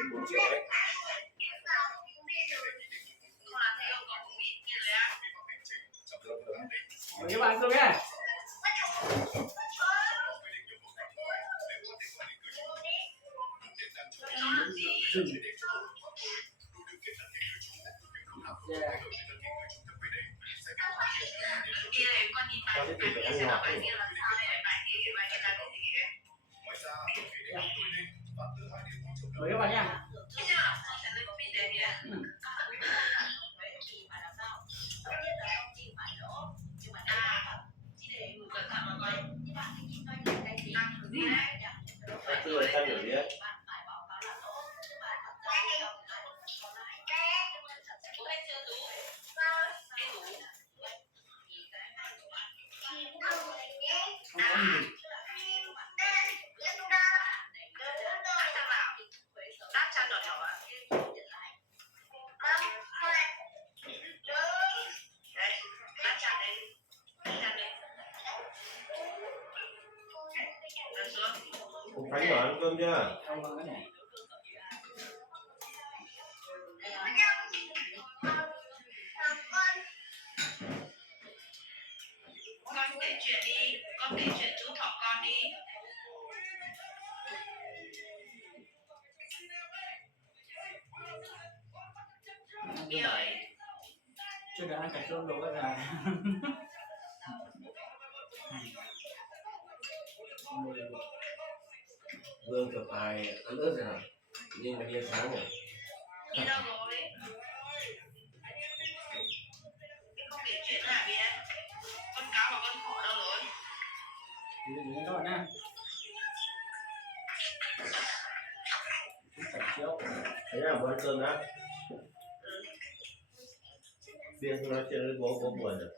đến 4 triệu đấy. Mời các bạn cùng nhé. Tao sẽ tìm phải ăn ngọt thôi. Mời các bạn nha. Chưa ăn được gì hết. Cục Khánh nhỏ ăn cơm chưa? Không có cái này. Con kể chuyện đi, con kể chuyện chú thỏ con đi. Đi ơi. Chưa được ăn cả cơm đâu bây giờ. Vương chụp bài ăn ớt rồi hả? Nhưng mà đi sáng rồi. Đi đâu rồi? Không kể chuyện hả kìa? Con cáo và con thỏ đâu rồi? Đi các bạn nha. Thế là bữa ăn cơm đã. Biên không nói chuyện với bố buồn rồi.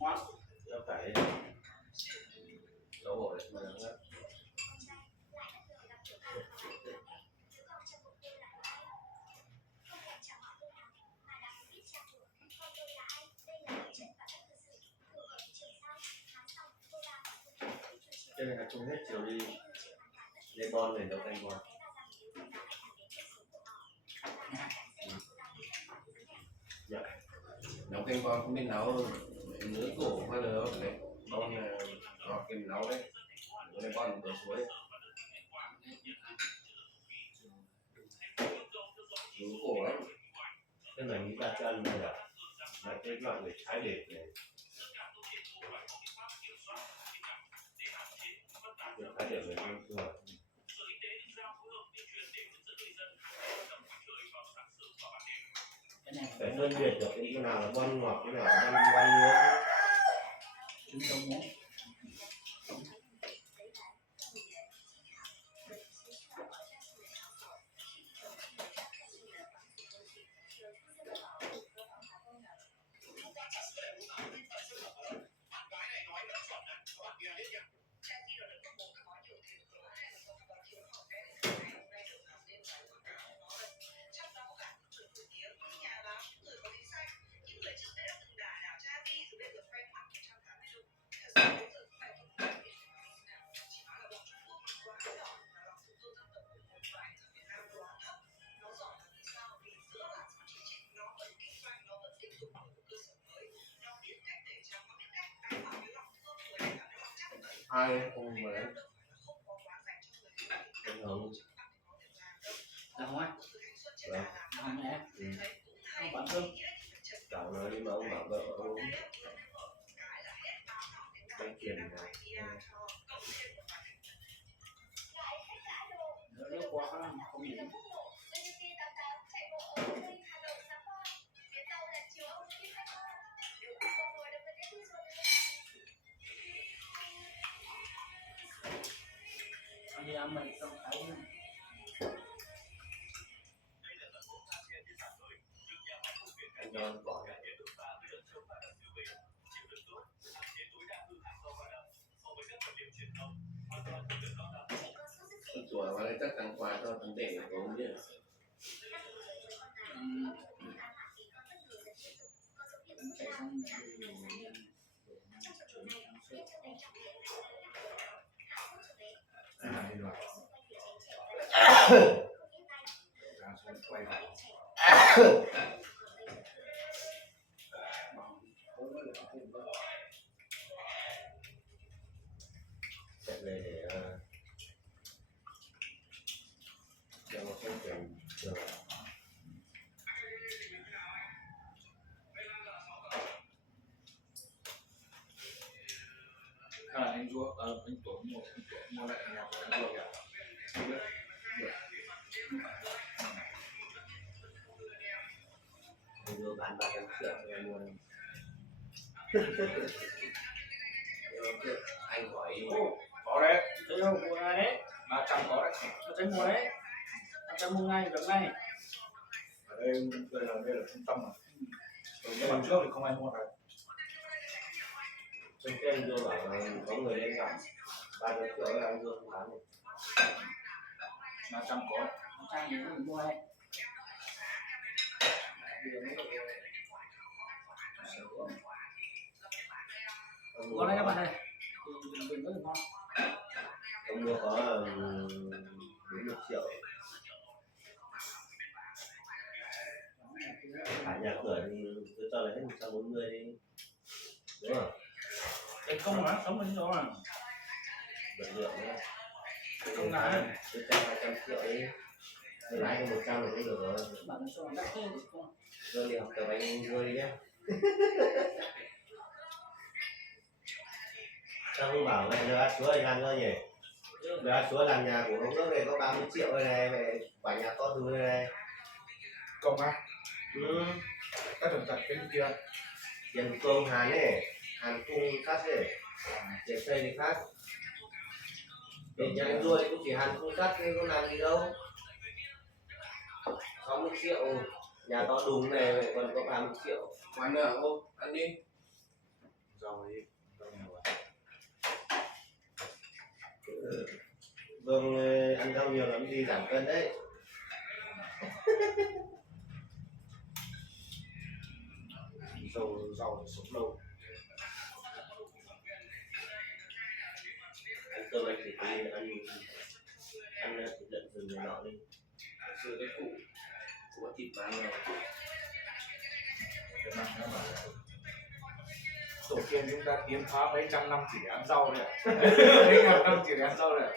Ngon. Rau cải đậu hổ đấy mà nó cho nên là chung hết chiều đi lấy bon để nấu canh con. Dạ. Nấu canh con không biết nấu nướng cổ hay là đấy bon là ngọt kim nấu đấy lấy bon bờ suối nướng cổ lắm. Cái này nghĩ ba chân này là cái loại người trái đẹp này. Trái đẹp này không thừa. Phải phân biệt được cái nào là bon ngọt, cái nào là bon nướng. Chúng tôi muốn. Ai không mà đấy không Là không ăn. vâng Không nè. ừ. Không bán cơm. Cháu nói nhưng mà ông bảo vợ ông vay tiền này Nước quá không nghĩ. Anh đi ăn mày xong thấy anh cho bỏ ra chùa vào đây chắc thằng quà cho thằng tệ của ông biết chạy xong đi rồi ra xuống quay vào chạy về để cho nó không tiền được anh Dũng anh Tuấn mua lại nhà của anh Dũng anh vừa bán 300 triệu cho em mua anh hỏi có đấy thấy không mua ngay đấy. 300 có đấy Nó thấy mua đấy. Nó thấy mua ngay được ngay. ở đây là trung tâm mà cái lần trước thì không ai mua này trên kênh tôi bảo là có người lên gặp 300 triệu là anh vừa không bán được 300 có đấy Nó trang gì mình mua đây. Ngon đấy các bạn ơi. Đừng có ngon. ông mua có 40 triệu cả nhà cửa thì tôi cho là hết 140 đi đúng không Cái công nó sống bên đó à. vật liệu nữa Không ngại. tôi cho 200 triệu đi tôi lái cho 100 là cũng được rồi Bạn nó sao đắt thế không? rồi đi học tập anh vui đi nhé sao không bảo mẹ đưa chúa đi làm cho nhỉ đưa chúa làm nhà của ông nước này có 30 triệu đây này mẹ quả nhà to thứ đây này công á các đồng tập bên kia tiền công hàn này hàn cung sắt này tiền xây thì khác tiền nhà anh nuôi cũng chỉ hàn cung sắt thôi có làm gì đâu 60 triệu nhà to đùng này mẹ còn có 30 triệu quán nào không ăn đi rồi Vương ăn rau nhiều lắm đi giảm cân đấy giàu để sống lâu ăn cơm anh thì ăn thịt lợn rừng này nọ đi xưa cái cụ có thịt bán rồi Việt Nam nó bảo là tổ tiên chúng ta tiến hóa mấy trăm năm chỉ để ăn rau này mấy ngàn năm chỉ để ăn rau này